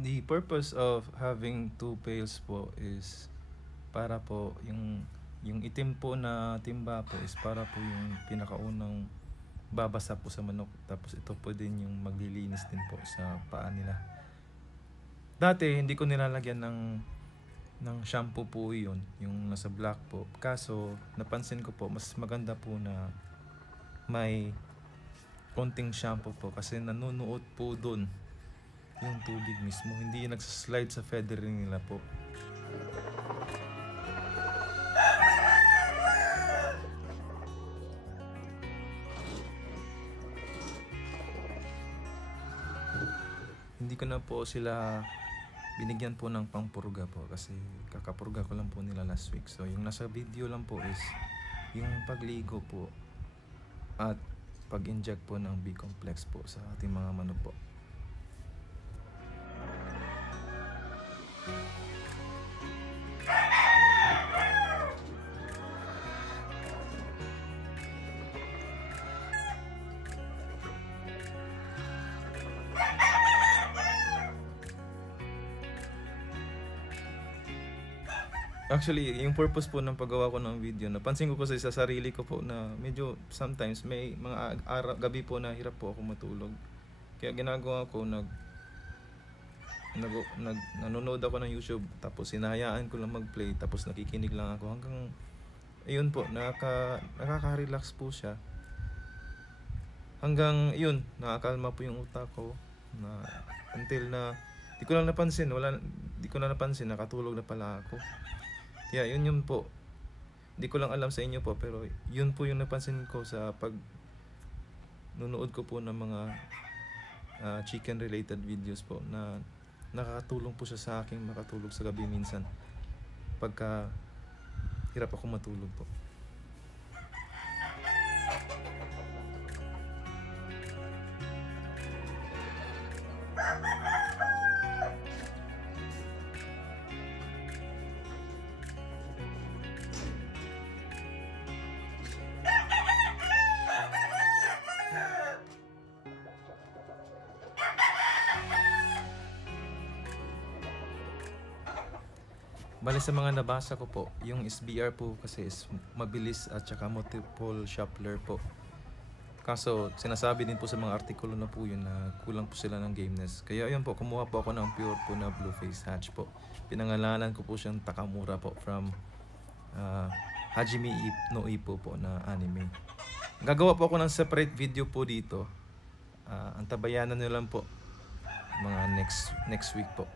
The purpose of having two pails po is para po yung itim po na timba po is para po yung pinakaunang babasa po sa manok, tapos ito po din yung maglilinis din po sa paa nila. Dati hindi ko nilalagyan ng shampoo po yun, yung nasa black po. Kaso napansin ko po mas maganda po na may konting shampoo po kasi nanunuot po dun yung tubig mismo, hindi nagsaslide sa feathering nila po. Hindi ko na po sila binigyan po ng pangpurga po kasi kakapurga ko lang po nila last week. So yung nasa video lang po is yung pagligo po at pag-inject po ng B-complex po sa ating mga manok po. Actually, yung purpose po ng paggawa ko ng video, napansin ko po sa sarili ko po na medyo sometimes may mga gabi po na hirap po ako matulog. Kaya ginagawa ko, nanonood ako ng YouTube, tapos hinahayaan ko lang mag-play, tapos nakikinig lang ako hanggang ayun po, nakaka-relax po siya. Hanggang yun, nakakalma po yung utak ko na until na di ko na napansin nakatulog na pala ako. Kaya yun po. Di ko lang alam sa inyo po, pero yun po yung napansin ko sa pag nunood ko po ng mga chicken related videos po, na nakakatulong po siya sa akin makatulog sa gabi minsan pagka hirap ako matulog po. Bale sa mga nabasa ko po, yung SBR po kasi is mabilis at saka multiple shuffler po. Kaso sinasabi din po sa mga artikulo na po yun na kulang po sila ng gameness. Kaya ayun po, kumuha po ako ng pure po na blue face hatch po. Pinangalanan ko po siyang Takamura po from Hajime no Ippo po na anime. Gagawa po ako ng separate video po dito. Antabayanan nyo lang po mga next week po.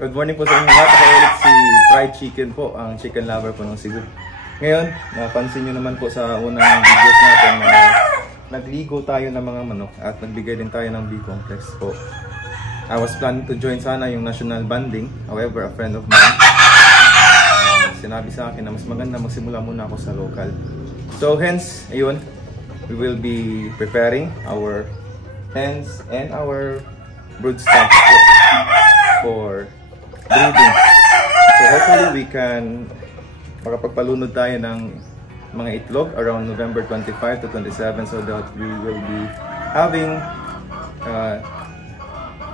Good morning po sa inyo lahat. Ako ulit si Fried Chicken po, ang chicken lover po ng Cebu. Ngayon, napansin nyo naman po sa unang videos natin na nagligo tayo ng mga manok at nagbigay din tayo ng B-complex po. I was planning to join sana yung national banding. However, a friend of mine sinabi sa akin na mas maganda magsimula muna ako sa local. So hence, ayun, we will be preparing our hens and our broodstocks po. for breeding. So hopefully we can makapagpalunod tayo ng mga itlog around November 25 to 27 so that we will be having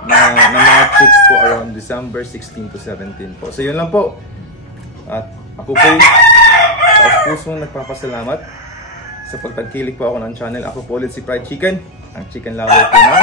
na mga chicks po around December 16 to 17 po. So yun lang po. At ako po sa pusong nagpapasalamat sa pagtagkilik po ako ng channel. Ako po ulit si Pride Chicken, ang chicken lover po na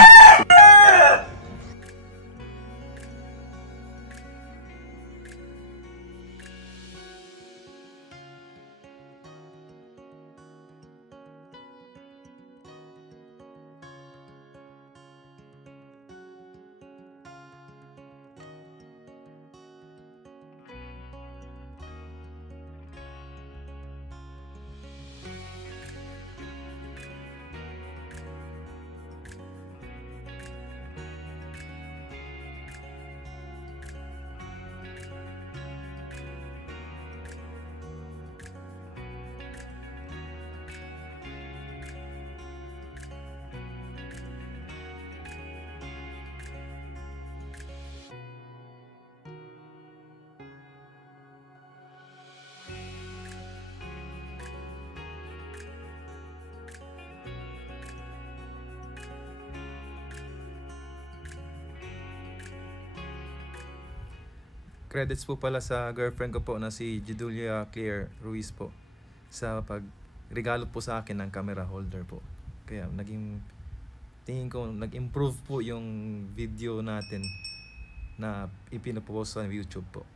credits po pala sa girlfriend ko po na si Judulia Claire Ruiz po sa pagregalo po sa akin ng camera holder po. Kaya tingin ko nag-improve po yung video natin na ipinopost sa YouTube po.